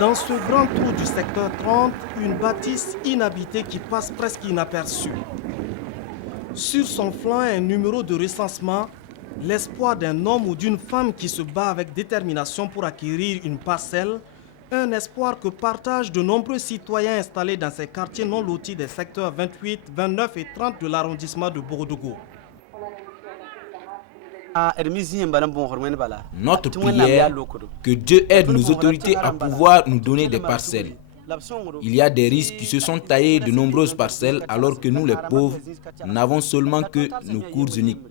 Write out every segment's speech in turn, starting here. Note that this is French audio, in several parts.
Dans ce grand trou du secteur 30, une bâtisse inhabitée qui passe presque inaperçue. Sur son flanc, un numéro de recensement, l'espoir d'un homme ou d'une femme qui se bat avec détermination pour acquérir une parcelle, un espoir que partagent de nombreux citoyens installés dans ces quartiers non lotis des secteurs 28, 29 et 30 de l'arrondissement de Bordeaux. Notre prière, que Dieu aide nos autorités à pouvoir nous donner des parcelles. Il y a des risques qui se sont taillés de nombreuses parcelles alors que nous les pauvres n'avons seulement que nos cours uniques.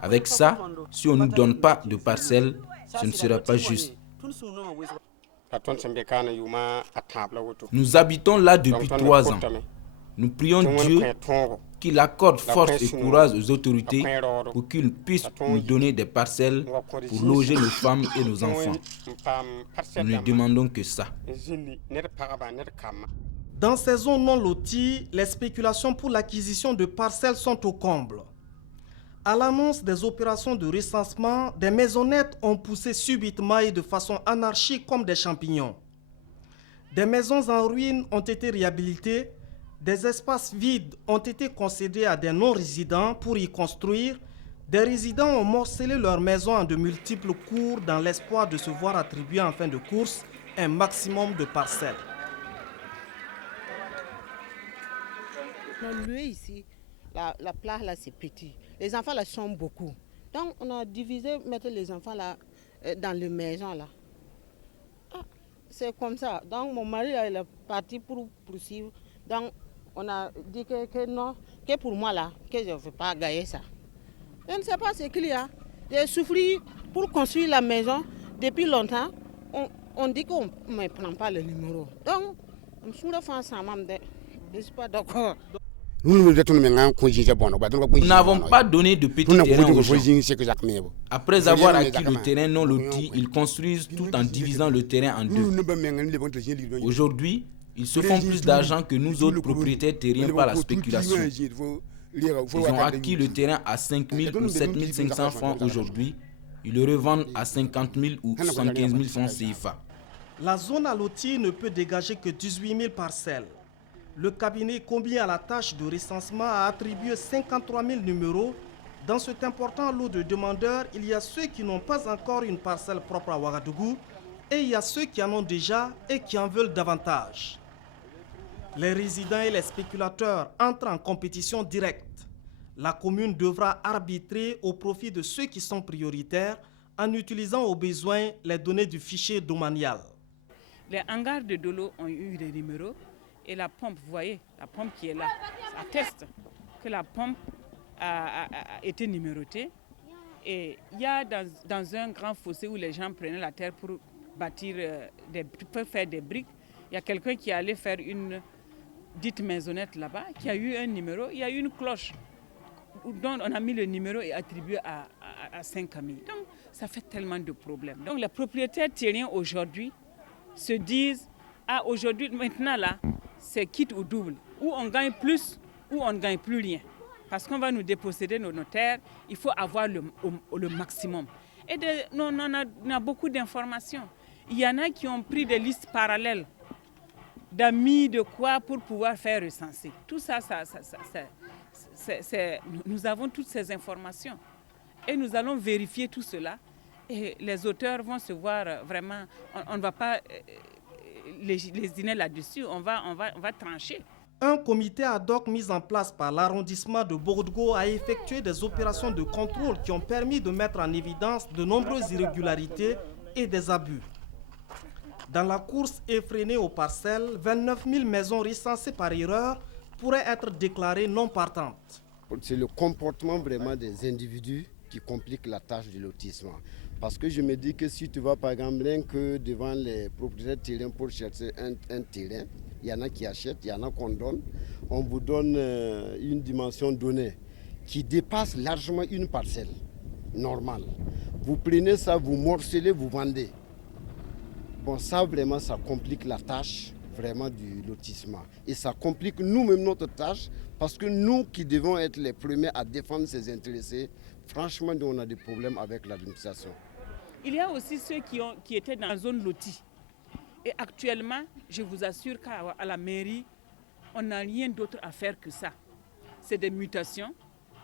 Avec ça, si on ne nous donne pas de parcelles, ce ne sera pas juste. Nous habitons là depuis 3 ans. Nous prions Dieu qu'il accorde force et courage aux autorités pour qu'ils puissent nous donner des parcelles pour loger nos femmes et nos enfants. Nous ne demandons que ça. Dans ces zones non loties, les spéculations pour l'acquisition de parcelles sont au comble. À l'annonce des opérations de recensement, des maisonnettes ont poussé subitement et de façon anarchique comme des champignons. Des maisons en ruine ont été réhabilitées. Des espaces vides ont été concédés à des non-résidents pour y construire. Des résidents ont morcelé leurs maisons en de multiples cours dans l'espoir de se voir attribuer en fin de course un maximum de parcelles. Le lieu ici, la place là c'est petit. Les enfants là sont beaucoup. Donc on a divisé, mettre les enfants là dans les maisons là. C'est comme ça. Donc mon mari là, il est parti pour poursuivre. Donc on a dit que non, que pour moi là, que je ne veux pas gagner ça. Je ne sais pas ce qu'il y a. J'ai souffert pour construire la maison depuis longtemps. On dit qu'on ne me prend pas le numéro. Donc, je ne suis pas d'accord. Nous n'avons pas donné de petits terrains aux gens. Après avoir acquis le terrain non loti, ils construisent tout en divisant le terrain en deux. Aujourd'hui, ils se font plus d'argent que nous autres propriétaires terriens par la spéculation. Ils ont acquis le terrain à 5 000 ou 7 500 francs aujourd'hui. Ils le revendent à 50 000 ou 75 000 francs CFA. La zone à lotir ne peut dégager que 18 000 parcelles. Le cabinet commis à la tâche de recensement a attribué 53 000 numéros. Dans cet important lot de demandeurs, il y a ceux qui n'ont pas encore une parcelle propre à Ouagadougou et il y a ceux qui en ont déjà et qui en veulent davantage. Les résidents et les spéculateurs entrent en compétition directe. La commune devra arbitrer au profit de ceux qui sont prioritaires en utilisant au besoin les données du fichier domanial. Les hangars de Dolo ont eu des numéros et la pompe, vous voyez, la pompe qui est là, atteste que la pompe a été numérotée. Et il y a dans un grand fossé où les gens prenaient la terre pour bâtir, pour faire des briques, il y a quelqu'un qui allait faire une dite maisonnette là-bas, qui a eu un numéro, il y a eu une cloche dont on a mis le numéro et attribué à 5 amis. Donc ça fait tellement de problèmes. Donc les propriétaires terriens aujourd'hui se disent, ah aujourd'hui, maintenant là, c'est quitte ou double. Ou on gagne plus, ou on ne gagne plus rien. Parce qu'on va nous déposséder nos terres, il faut avoir le maximum. Et on a beaucoup d'informations. Il y en a qui ont pris des listes parallèles d'amis de quoi pour pouvoir faire recenser. Tout ça, nous avons toutes ces informations. Et nous allons vérifier tout cela. Et les auteurs vont se voir vraiment, on ne va pas lésiner là-dessus, on va trancher. Un comité ad hoc mis en place par l'arrondissement de Bordeaux a effectué des opérations de contrôle qui ont permis de mettre en évidence de nombreuses irrégularités et des abus. Dans la course effrénée aux parcelles, 29 000 maisons recensées par erreur pourraient être déclarées non partantes. C'est le comportement vraiment des individus qui complique la tâche du lotissement. Parce que je me dis que si tu vas par exemple rien que devant les propriétaires de terrain pour chercher un terrain, il y en a qui achètent, il y en a qu'on donne. On vous donne une dimension donnée qui dépasse largement une parcelle normale. Vous prenez ça, vous morcelez, vous vendez. Bon, ça vraiment, ça complique la tâche vraiment du lotissement. Et ça complique nous-mêmes notre tâche parce que nous qui devons être les premiers à défendre ces intéressés, franchement, on a des problèmes avec l'administration. Il y a aussi ceux qui étaient dans la zone lotie. Et actuellement, je vous assure qu'à la mairie, on n'a rien d'autre à faire que ça. C'est des mutations,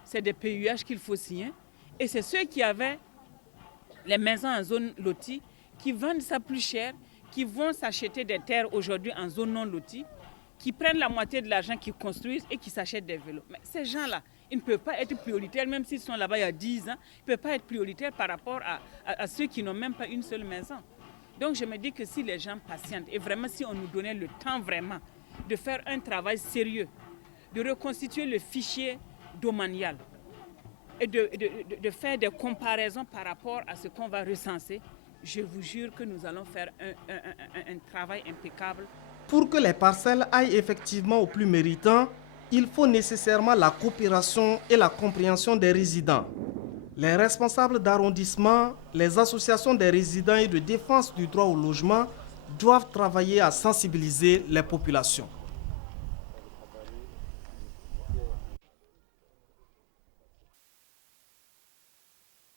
c'est des PUH qu'il faut signer. Et c'est ceux qui avaient les maisons en zone lotie qui vendent ça plus cher, qui vont s'acheter des terres aujourd'hui en zone non lotie, qui prennent la moitié de l'argent qu'ils construisent et qui s'achètent des vélos. Mais ces gens-là, ils ne peuvent pas être prioritaires, même s'ils sont là-bas il y a 10 ans, ils ne peuvent pas être prioritaires par rapport à ceux qui n'ont même pas une seule maison. Donc je me dis que si les gens patientent et vraiment si on nous donnait le temps vraiment de faire un travail sérieux, de reconstituer le fichier domanial et de faire des comparaisons par rapport à ce qu'on va recenser, je vous jure que nous allons faire un travail impeccable. Pour que les parcelles aillent effectivement au plus méritant, il faut nécessairement la coopération et la compréhension des résidents. Les responsables d'arrondissement, les associations des résidents et de défense du droit au logement doivent travailler à sensibiliser les populations.